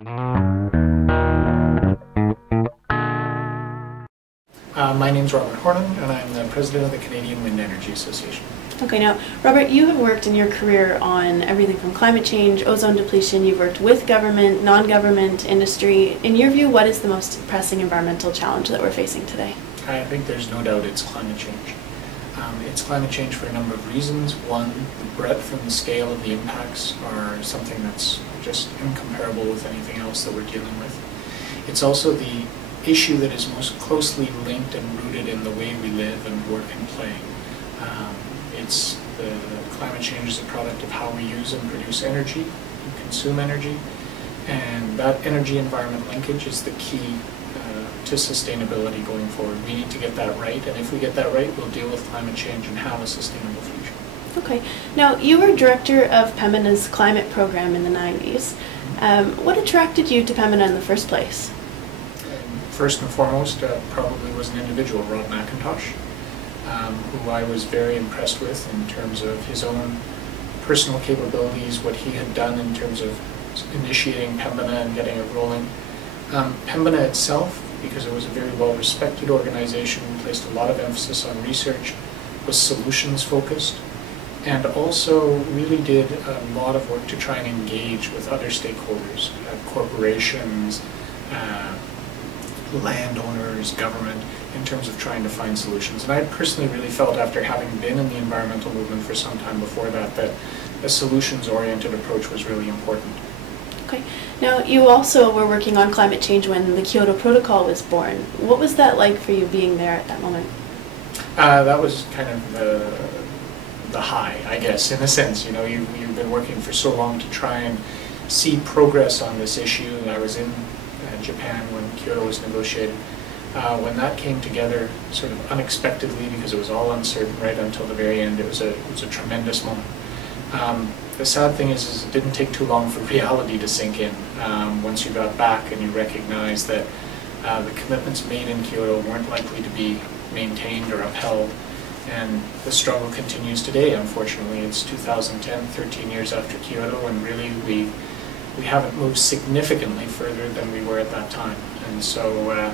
My name is Robert Hornung, and I'm the president of the Canadian Wind Energy Association. Okay, now, Robert, you have worked in your career on everything from climate change, ozone depletion. You've worked with government, non-government, industry. In your view, what is the most pressing environmental challenge that we're facing today? I think there's no doubt it's climate change. It's climate change for a number of reasons. One, the breadth and the scale of the impacts are something that's just incomparable with anything else that we're dealing with. It's also the issue that is most closely linked and rooted in the way we live and work and play. It's the climate change is a product of how we use and produce energy and consume energy, and that energy-environment linkage is the key to sustainability going forward. We need to get that right, and if we get that right, we'll deal with climate change and have a sustainable future. Okay. Now, you were director of Pembina's climate program in the 90s. What attracted you to Pembina in the first place? First and foremost, probably was an individual, Rob McIntosh, who I was very impressed with in terms of his own personal capabilities, what he had done in terms of initiating Pembina and getting it rolling. Pembina itself, because it was a very well-respected organization, placed a lot of emphasis on research, was solutions-focused, and also really did a lot of work to try and engage with other stakeholders, corporations, landowners, government, in terms of trying to find solutions. And I personally really felt, after having been in the environmental movement for some time before that, that a solutions-oriented approach was really important. Okay. Now, you also were working on climate change when the Kyoto Protocol was born. What was that like for you being there at that moment? That was kind of the high, I guess, in a sense. You know, you've been working for so long to try and see progress on this issue. I was in Japan when Kyoto was negotiated. When that came together sort of unexpectedly, because it was all uncertain right until the very end, it was a tremendous moment. The sad thing is it didn't take too long for reality to sink in. Once you got back and you recognized that the commitments made in Kyoto weren't likely to be maintained or upheld, and the struggle continues today. Unfortunately, it's 2010, 13 years after Kyoto, and really we haven't moved significantly further than we were at that time. And so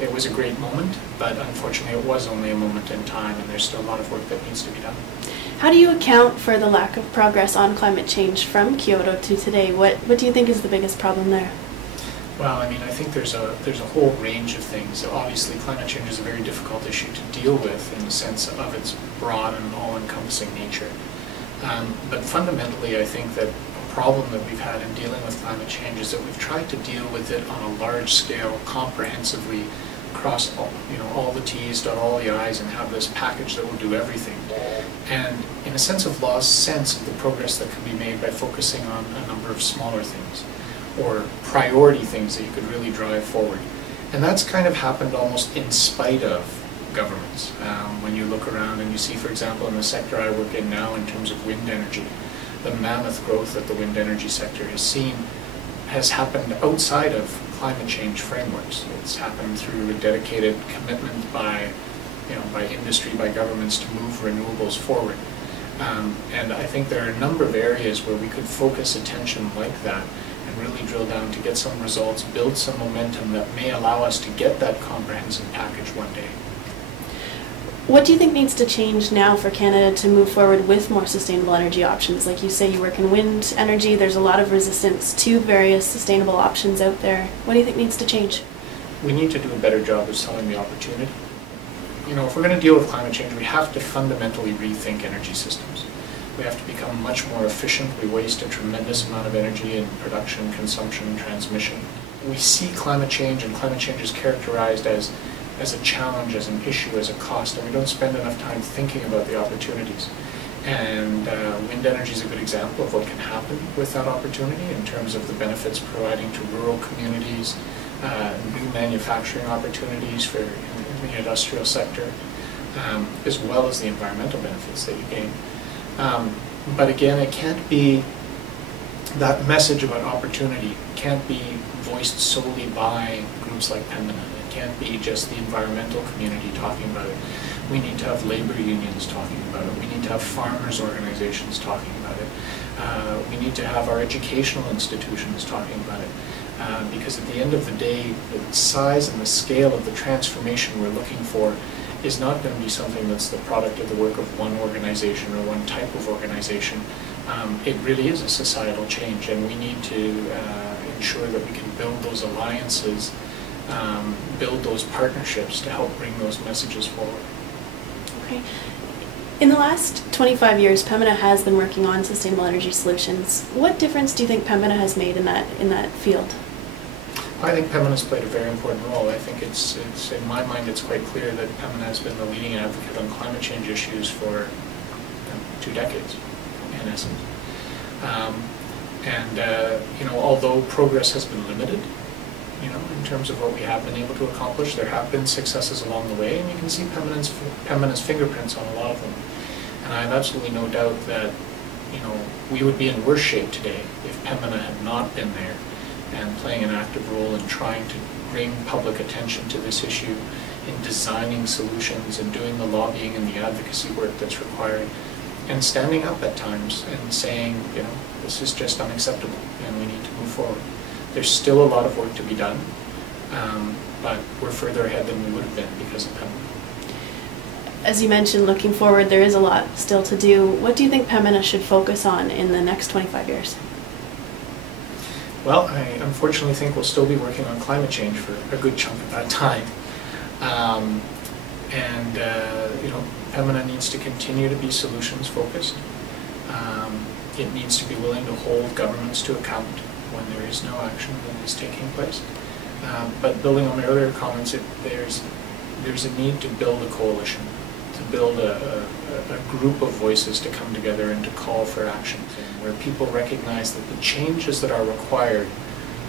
it was a great moment, but unfortunately it was only a moment in time, and there's still a lot of work that needs to be done. How do you account for the lack of progress on climate change from Kyoto to today? What do you think is the biggest problem there? Well, I mean, I think there's a whole range of things. Obviously, climate change is a very difficult issue to deal with in the sense of its broad and all-encompassing nature. But fundamentally, I think that a problem that we've had in dealing with climate change is that we've tried to deal with it on a large scale, comprehensively, cross all the T's, dot all the I's, and have this package that will do everything. And in a sense of lost sense of the progress that can be made by focusing on a number of smaller things, or priority things that you could really drive forward. And that's kind of happened almost in spite of governments. When you look around and you see, for example, in the sector I work in now in terms of wind energy, the mammoth growth that the wind energy sector has seen has happened outside of climate change frameworks. It's happened through a dedicated commitment by industry, by governments to move renewables forward. And I think there are a number of areas where we could focus attention like that and really drill down to get some results, build some momentum that may allow us to get that comprehensive package one day. What do you think needs to change now for Canada to move forward with more sustainable energy options? Like you say, you work in wind energy, there's a lot of resistance to various sustainable options out there. What do you think needs to change? We need to do a better job of selling the opportunity. You know, if we're going to deal with climate change, we have to fundamentally rethink energy systems. We have to become much more efficient. We waste a tremendous amount of energy in production, consumption, transmission. We see climate change, and climate change is characterized as a challenge, as an issue, as a cost, and we don't spend enough time thinking about the opportunities. And wind energy is a good example of what can happen with that opportunity in terms of the benefits providing to rural communities, new manufacturing opportunities for in the industrial sector, as well as the environmental benefits that you gain. But again, it can't be, that message about opportunity can't be voiced solely by groups like Pembina. It can't be just the environmental community talking about it. We need to have labor unions talking about it. We need to have farmers organizations talking about it. We need to have our educational institutions talking about it. Because at the end of the day, the size and the scale of the transformation we're looking for is not going to be something that's the product of the work of one organization or one type of organization. It really is a societal change, and we need to ensure that we can build those alliances, build those partnerships to help bring those messages forward. Okay. In the last 25 years, Pembina has been working on sustainable energy solutions. What difference do you think Pembina has made in that field? I think Pembina's played a very important role. I think it's in my mind, it's quite clear that Pembina has been the leading advocate on climate change issues for 2 decades, in essence. Although progress has been limited, in terms of what we have been able to accomplish, there have been successes along the way, and you can see Pembina's fingerprints on a lot of them. And I have absolutely no doubt that, we would be in worse shape today if Pembina had not been there and playing an active role in trying to bring public attention to this issue, in designing solutions and doing the lobbying and the advocacy work that's required, and standing up at times and saying, this is just unacceptable and we need to move forward. There's still a lot of work to be done, but we're further ahead than we would have been because of Pembina. As you mentioned, looking forward, there is a lot still to do. What do you think Pembina should focus on in the next 25 years? Well, I unfortunately think we'll still be working on climate change for a good chunk of that time. Pembina needs to continue to be solutions focused. It needs to be willing to hold governments to account when there is no action that is taking place. But building on my earlier comments, there's a need to build a coalition, to build a group of voices to come together and to call for action, where people recognize that the changes that are required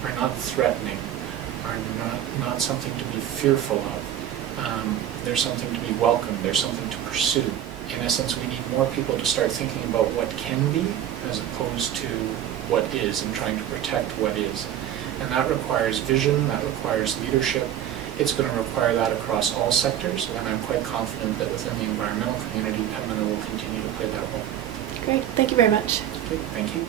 are not threatening, are not something to be fearful of. There's something to be welcomed, there's something to pursue. In essence, we need more people to start thinking about what can be as opposed to what is, and trying to protect what is. And that requires vision, that requires leadership. It's going to require that across all sectors, and I'm quite confident that within the environmental community, Pembina will continue to play that role. Great. Thank you very much. Okay, thank you.